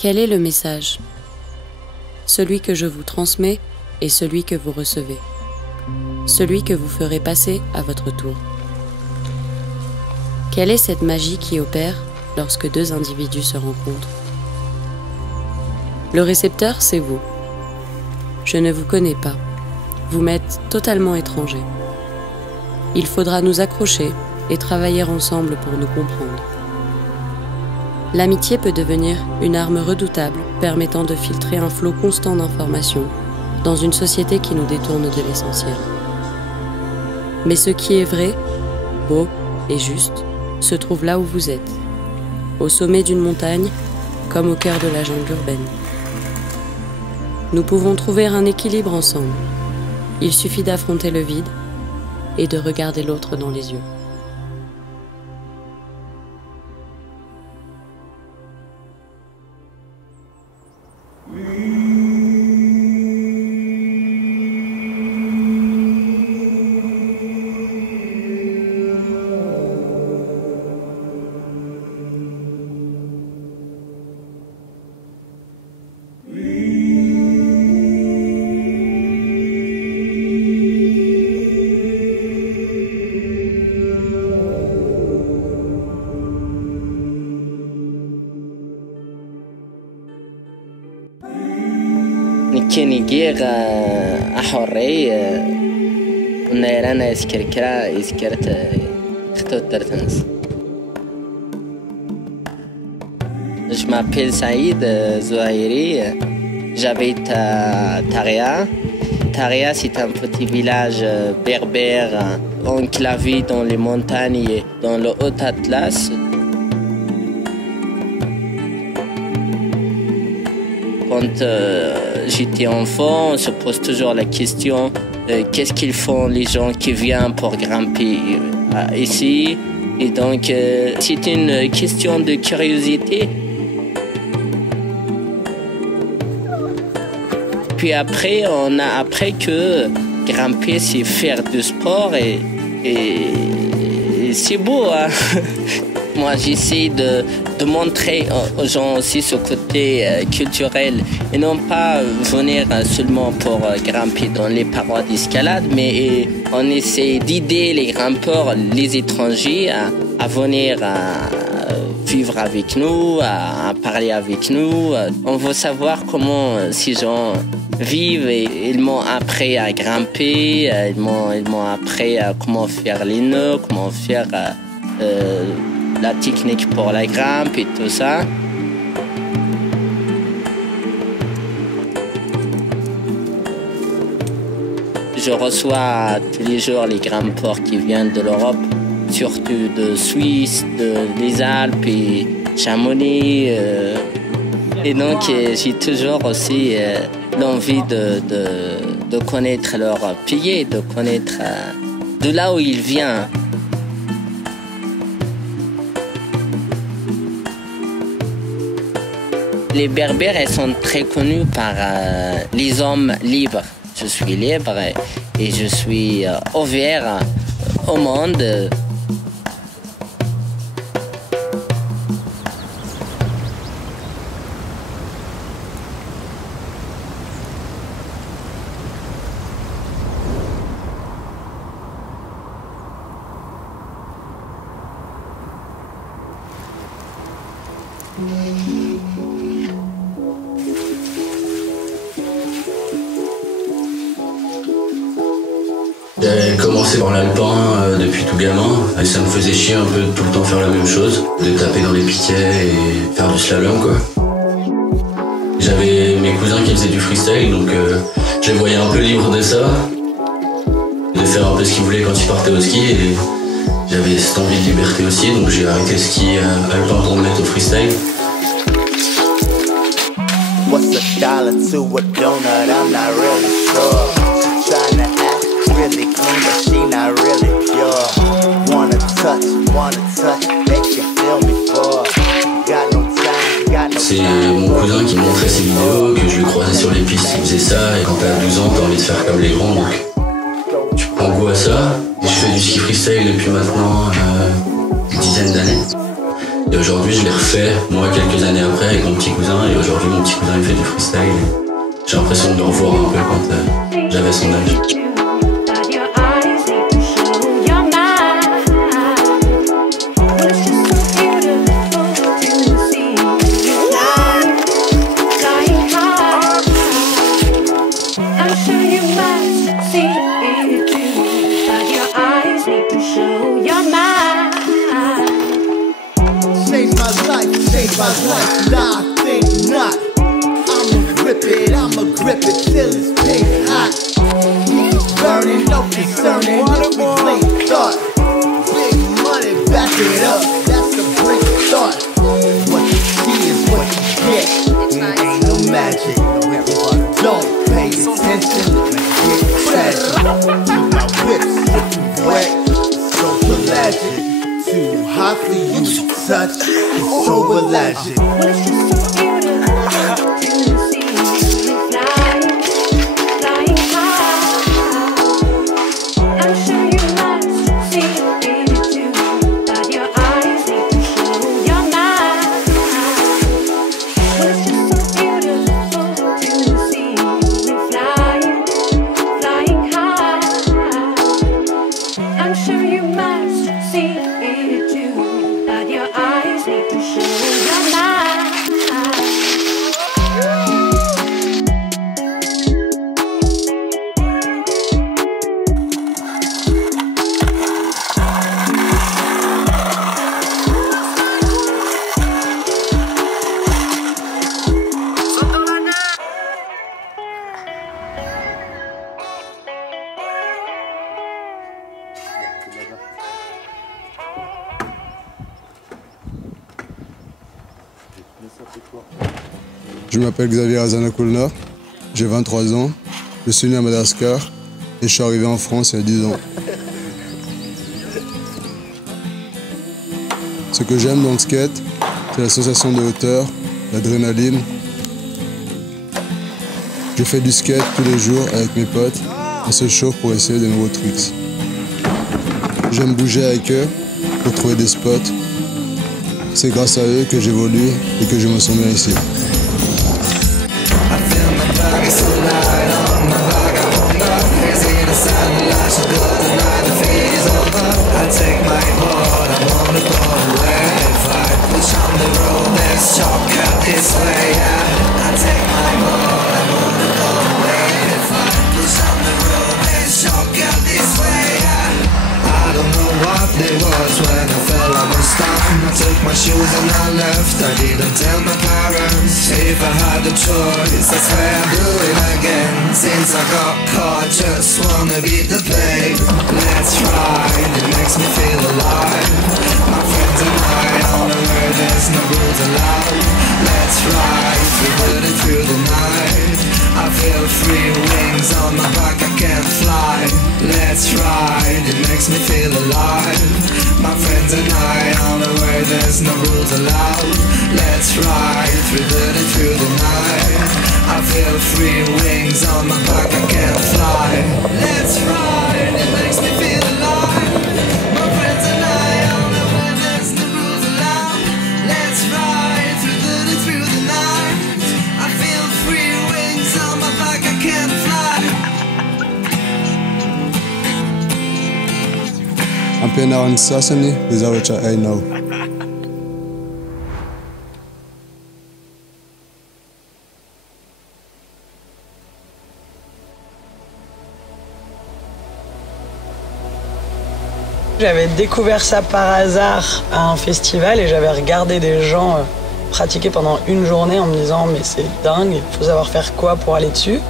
Quel est le message? Celui que je vous transmets et celui que vous recevez. Celui que vous ferez passer à votre tour. Quelle est cette magie qui opère lorsque deux individus se rencontrent? Le récepteur, c'est vous. Je ne vous connais pas. Vous m'êtes totalement étranger. Il faudra nous accrocher et travailler ensemble pour nous comprendre. L'amitié peut devenir une arme redoutable permettant de filtrer un flot constant d'informations dans une société qui nous détourne de l'essentiel. Mais ce qui est vrai, beau et juste se trouve là où vous êtes, au sommet d'une montagne comme au cœur de la jungle urbaine. Nous pouvons trouver un équilibre ensemble. Il suffit d'affronter le vide et de regarder l'autre dans les yeux. كيني جيغ أحوري ونيرانا يسكركرا يسكرت اختو ترتنس. Je m'appelle Saïd Zouhairi, j'habite à Taria. Taria, c'est un petit village berbère enclavé dans les montagnes, dans le Haut-Atlas. Quand j'étais enfant, on se pose toujours la question qu'est-ce qu'ils font les gens qui viennent pour grimper ici. Et donc, c'est une question de curiosité. Puis après, on a appris que grimper, c'est faire du sport et c'est beau, hein. Moi, j'essaie de montrer aux gens aussi ce côté culturel et non pas venir seulement pour grimper dans les parois d'escalade, mais on essaie d'aider les grimpeurs, les étrangers à venir vivre avec nous, à parler avec nous. On veut savoir comment ces gens vivent et ils m'ont appris à grimper, ils m'ont appris comment faire les nœuds, comment faire la technique pour la grimpe et tout ça. Je reçois tous les jours les grimpeurs qui viennent de l'Europe, surtout de Suisse, des Alpes et Chamonix. Et donc j'ai toujours aussi l'envie de connaître leur pays, de connaître de là où ils viennent. Les Berbères, elles sont très connues par les hommes libres. Je suis libre et je suis ouvert au monde. J'avais commencé par l'alpin depuis tout gamin et ça me faisait chier un peu de tout le temps faire la même chose, de taper dans les piquets et faire du slalom quoi. J'avais mes cousins qui faisaient du freestyle donc je les voyais un peu libres de ça, de faire un peu ce qu'ils voulaient quand ils partaient au ski et j'avais cette envie de liberté aussi donc j'ai arrêté le ski alpin pour me mettre au freestyle. What's a dollar to a donut? I'm not really sure. She tryna act really clean, but she not really pure. Wanna touch, make you feel me for. Got no time, got no. C'est mon cousin qui me montrait ses vidéos, que je lui croisais sur les pistes, il faisait ça et quand t'as 12 ans t'as envie de faire comme les grands donc tu prends goût à ça. Et je fais du ski freestyle depuis maintenant une dizaine d'années. Et aujourd'hui, je l'ai refait, moi, quelques années après, avec mon petit cousin. Et aujourd'hui, mon petit cousin, il fait du freestyle. J'ai l'impression de le revoir un peu quand j'avais son âge. My life, nah, I think not. I'ma grip it till it's pink hot. Burning, no concerning if we blink thought. Big money, back it up, that's the great start. What you see is what you get. Ain't no magic, don't pay attention, get tragic. My whips, if you wet, so pelagic. Too hot for you to touch, it's so allergic. Je m'appelle Xavier Azanakulna, j'ai 23 ans, je suis né à Madagascar et je suis arrivé en France il y a 10 ans. Ce que j'aime dans le skate, c'est la sensation de hauteur, l'adrénaline. Je fais du skate tous les jours avec mes potes, on se chauffe pour essayer de nouveaux tricks. J'aime bouger avec eux pour trouver des spots. C'est grâce à eux que j'évolue et que je me sens bien ici. I took my shoes and I left. I didn't tell my parents. If I had the choice, I swear I'd do it again. Since I got caught, just wanna beat the pain. Let's ride, it makes me feel alive. My friends and I on a road, there's no rules allowed. Let's ride, we put it through the night. I feel free, wings on my back, I can't fly. Let's ride, it makes me feel alive. My friends and I on the way, there's no rules allowed. Let's ride, we did it through the night. I feel free, wings on my back, I can't fly. Let's ride, it makes me feel alive. My friends and I on the way, there's no rules allowed. Let's ride, we did it through the night. I feel free, wings on my back, I can't fly. I'm playing now in Sassani, is that which I know. J'avais découvert ça par hasard à un festival et j'avais regardé des gens pratiquer pendant une journée en me disant mais c'est dingue, il faut savoir faire quoi pour aller dessus.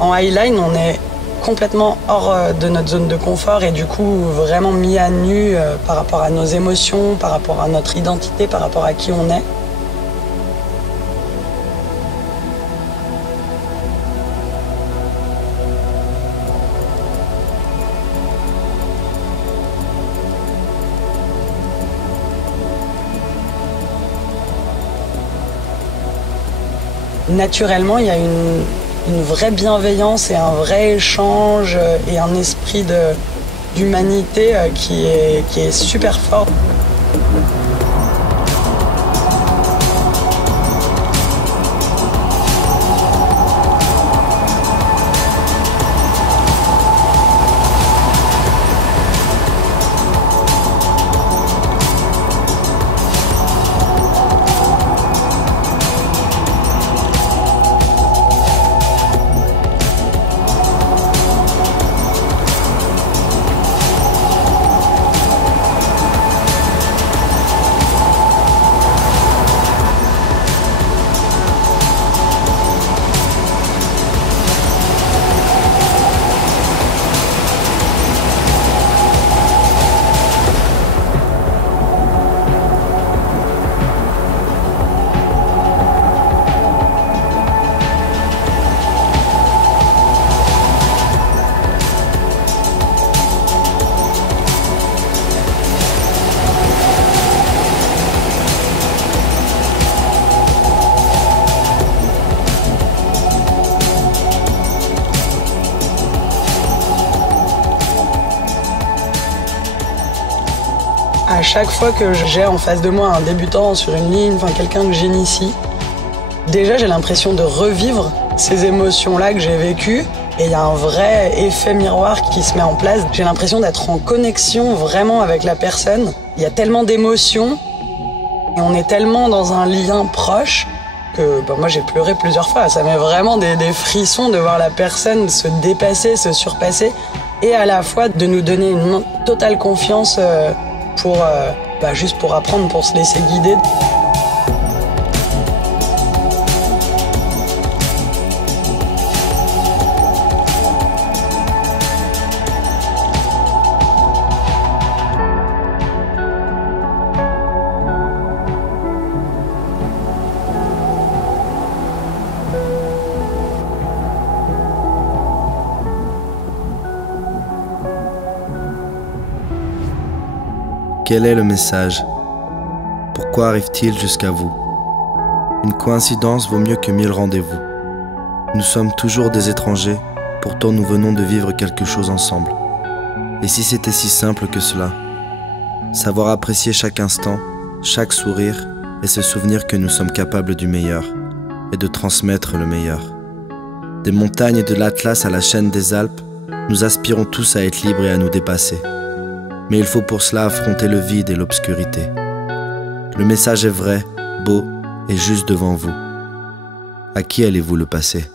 En highline, on est complètement hors de notre zone de confort et du coup vraiment mis à nu par rapport à nos émotions, par rapport à notre identité, par rapport à qui on est. Naturellement, il y a une vraie bienveillance et un vrai échange et un esprit d'humanité qui est super fort. À chaque fois que j'ai en face de moi un débutant sur une ligne, enfin quelqu'un que j'initie, déjà j'ai l'impression de revivre ces émotions-là que j'ai vécues et il y a un vrai effet miroir qui se met en place. J'ai l'impression d'être en connexion vraiment avec la personne. Il y a tellement d'émotions et on est tellement dans un lien proche que moi j'ai pleuré plusieurs fois. Ça met vraiment des frissons de voir la personne se dépasser, se surpasser et à la fois de nous donner une totale confiance juste pour apprendre, pour se laisser guider. Quel est le message? Pourquoi arrive-t-il jusqu'à vous? Une coïncidence vaut mieux que 1000 rendez-vous. Nous sommes toujours des étrangers, pourtant nous venons de vivre quelque chose ensemble. Et si c'était si simple que cela? Savoir apprécier chaque instant, chaque sourire, et se souvenir que nous sommes capables du meilleur, et de transmettre le meilleur. Des montagnes de l'Atlas à la chaîne des Alpes, nous aspirons tous à être libres et à nous dépasser. Mais il faut pour cela affronter le vide et l'obscurité. Le message est vrai, beau et juste devant vous. À qui allez-vous le passer ?